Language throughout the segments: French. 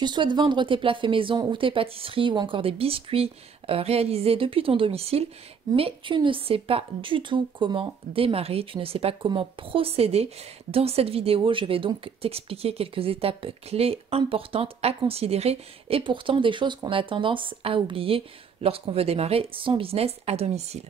Tu souhaites vendre tes plats faits maison ou tes pâtisseries ou encore des biscuits réalisés depuis ton domicile, mais tu ne sais pas du tout comment démarrer, tu ne sais pas comment procéder. Dans cette vidéo, je vais donc t'expliquer quelques étapes clés importantes à considérer et pourtant des choses qu'on a tendance à oublier lorsqu'on veut démarrer son business à domicile.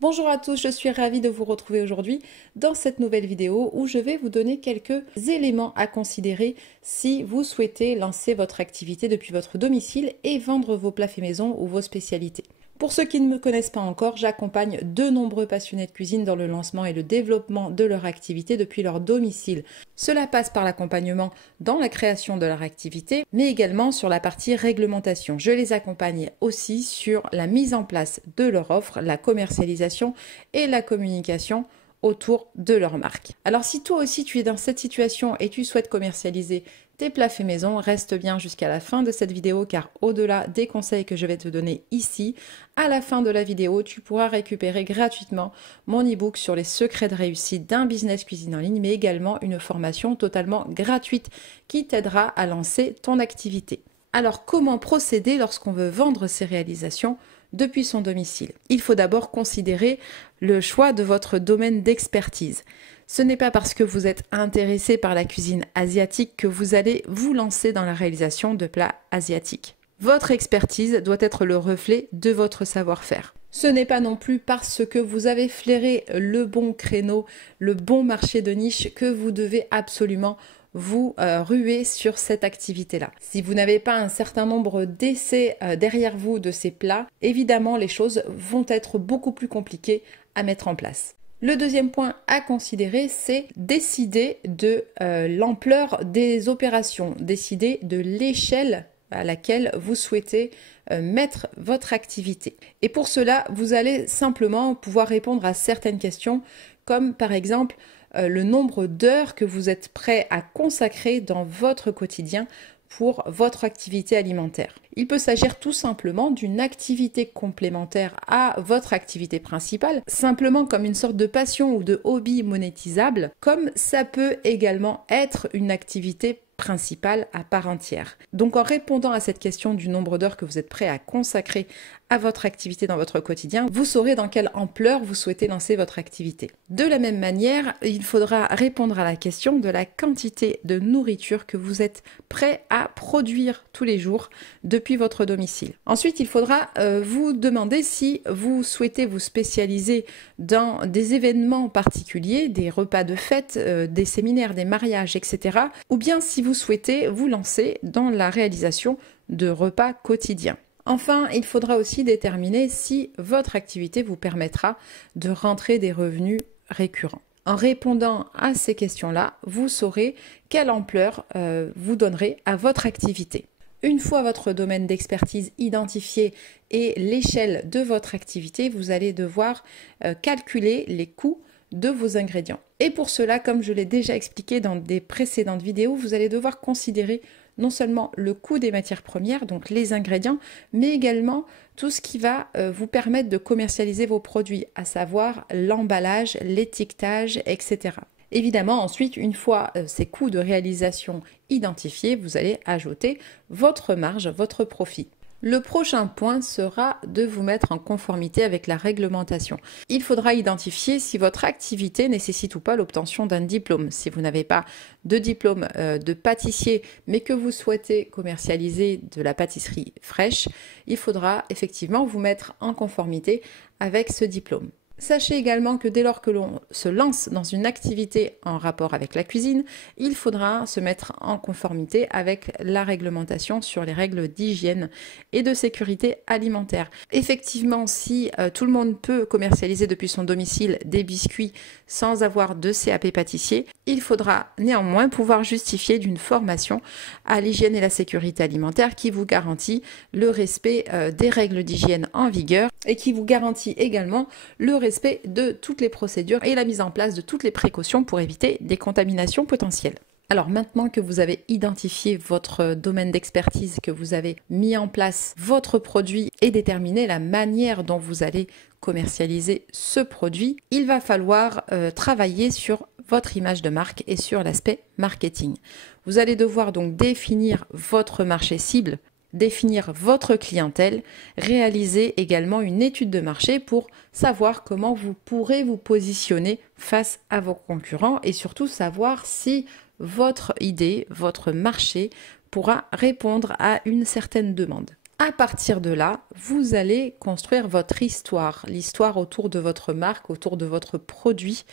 Bonjour à tous, je suis ravie de vous retrouver aujourd'hui dans cette nouvelle vidéo où je vais vous donner quelques éléments à considérer si vous souhaitez lancer votre activité depuis votre domicile et vendre vos plats faits maison ou vos spécialités. Pour ceux qui ne me connaissent pas encore, j'accompagne de nombreux passionnés de cuisine dans le lancement et le développement de leur activité depuis leur domicile. Cela passe par l'accompagnement dans la création de leur activité, mais également sur la partie réglementation. Je les accompagne aussi sur la mise en place de leur offre, la commercialisation et la communication autour de leur marque. Alors si toi aussi tu es dans cette situation et tu souhaites commercialiser tes plats faits maison, reste bien jusqu'à la fin de cette vidéo car au-delà des conseils que je vais te donner ici, à la fin de la vidéo, tu pourras récupérer gratuitement mon e-book sur les secrets de réussite d'un business cuisine en ligne, mais également une formation totalement gratuite qui t'aidera à lancer ton activité. Alors comment procéder lorsqu'on veut vendre ses réalisations depuis son domicile? Il faut d'abord considérer le choix de votre domaine d'expertise. Ce n'est pas parce que vous êtes intéressé par la cuisine asiatique que vous allez vous lancer dans la réalisation de plats asiatiques. Votre expertise doit être le reflet de votre savoir-faire. Ce n'est pas non plus parce que vous avez flairé le bon créneau, le bon marché de niche que vous devez absolument vous ruer sur cette activité-là. Si vous n'avez pas un certain nombre d'essais derrière vous de ces plats, évidemment les choses vont être beaucoup plus compliquées à mettre en place. Le deuxième point à considérer, c'est décider de l'ampleur des opérations, décider de l'échelle à laquelle vous souhaitez mettre votre activité. Et pour cela, vous allez simplement pouvoir répondre à certaines questions, comme par exemple le nombre d'heures que vous êtes prêt à consacrer dans votre quotidien pour votre activité alimentaire. Il peut s'agir tout simplement d'une activité complémentaire à votre activité principale, simplement comme une sorte de passion ou de hobby monétisable, comme ça peut également être une activité principale à part entière. Donc en répondant à cette question du nombre d'heures que vous êtes prêt à consacrer à votre activité dans votre quotidien, vous saurez dans quelle ampleur vous souhaitez lancer votre activité. De la même manière, il faudra répondre à la question de la quantité de nourriture que vous êtes prêt à produire tous les jours depuis votre domicile. Ensuite, il faudra vous demander si vous souhaitez vous spécialiser dans des événements particuliers, des repas de fête, des séminaires, des mariages, etc. Ou bien si vous souhaitez vous lancer dans la réalisation de repas quotidiens. Enfin, il faudra aussi déterminer si votre activité vous permettra de rentrer des revenus récurrents. En répondant à ces questions-là, vous saurez quelle ampleur vous donnerez à votre activité. Une fois votre domaine d'expertise identifié et l'échelle de votre activité, vous allez devoir calculer les coûts de vos ingrédients. Et pour cela, comme je l'ai déjà expliqué dans des précédentes vidéos, vous allez devoir considérer non seulement le coût des matières premières, donc les ingrédients, mais également tout ce qui va vous permettre de commercialiser vos produits, à savoir l'emballage, l'étiquetage, etc. Évidemment, ensuite, une fois ces coûts de réalisation identifiés, vous allez ajouter votre marge, votre profit. Le prochain point sera de vous mettre en conformité avec la réglementation. Il faudra identifier si votre activité nécessite ou pas l'obtention d'un diplôme. Si vous n'avez pas de diplôme de pâtissier, mais que vous souhaitez commercialiser de la pâtisserie fraîche, il faudra effectivement vous mettre en conformité avec ce diplôme. Sachez également que dès lors que l'on se lance dans une activité en rapport avec la cuisine, il faudra se mettre en conformité avec la réglementation sur les règles d'hygiène et de sécurité alimentaire. Effectivement, si tout le monde peut commercialiser depuis son domicile des biscuits sans avoir de CAP pâtissier, il faudra néanmoins pouvoir justifier d'une formation à l'hygiène et la sécurité alimentaire qui vous garantit le respect des règles d'hygiène en vigueur et qui vous garantit également le respect de toutes les procédures et la mise en place de toutes les précautions pour éviter des contaminations potentielles. Alors maintenant que vous avez identifié votre domaine d'expertise, que vous avez mis en place votre produit et déterminé la manière dont vous allez commercialiser ce produit, il va falloir travailler sur votre image de marque et sur l'aspect marketing. Vous allez devoir donc définir votre marché cible, définir votre clientèle, réaliser également une étude de marché pour savoir comment vous pourrez vous positionner face à vos concurrents et surtout savoir si votre idée, votre marché pourra répondre à une certaine demande. À partir de là, vous allez construire votre histoire, l'histoire autour de votre marque, autour de votre produit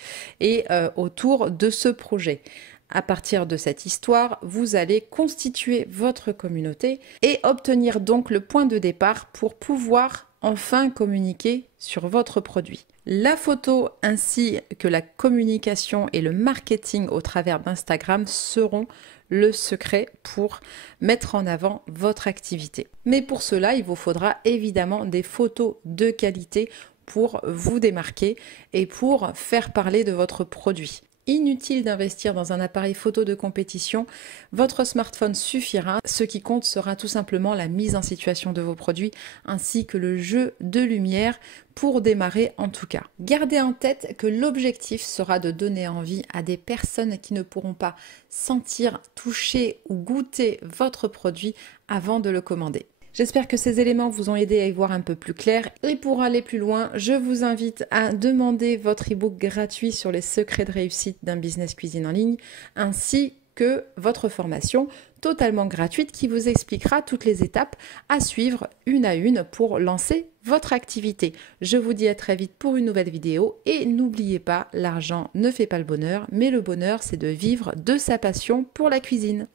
et autour de ce projet. À partir de cette histoire, vous allez constituer votre communauté et obtenir donc le point de départ pour pouvoir enfin communiquer sur votre produit. La photo ainsi que la communication et le marketing au travers d'Instagram seront le secret pour mettre en avant votre activité. Mais pour cela, il vous faudra évidemment des photos de qualité pour vous démarquer et pour faire parler de votre produit. Inutile d'investir dans un appareil photo de compétition, votre smartphone suffira. Ce qui compte sera tout simplement la mise en situation de vos produits ainsi que le jeu de lumière pour démarrer en tout cas. Gardez en tête que l'objectif sera de donner envie à des personnes qui ne pourront pas sentir, toucher ou goûter votre produit avant de le commander. J'espère que ces éléments vous ont aidé à y voir un peu plus clair. Et pour aller plus loin, je vous invite à demander votre e-book gratuit sur les secrets de réussite d'un business cuisine en ligne, ainsi que votre formation totalement gratuite qui vous expliquera toutes les étapes à suivre une à une pour lancer votre activité. Je vous dis à très vite pour une nouvelle vidéo et n'oubliez pas, l'argent ne fait pas le bonheur, mais le bonheur c'est de vivre de sa passion pour la cuisine.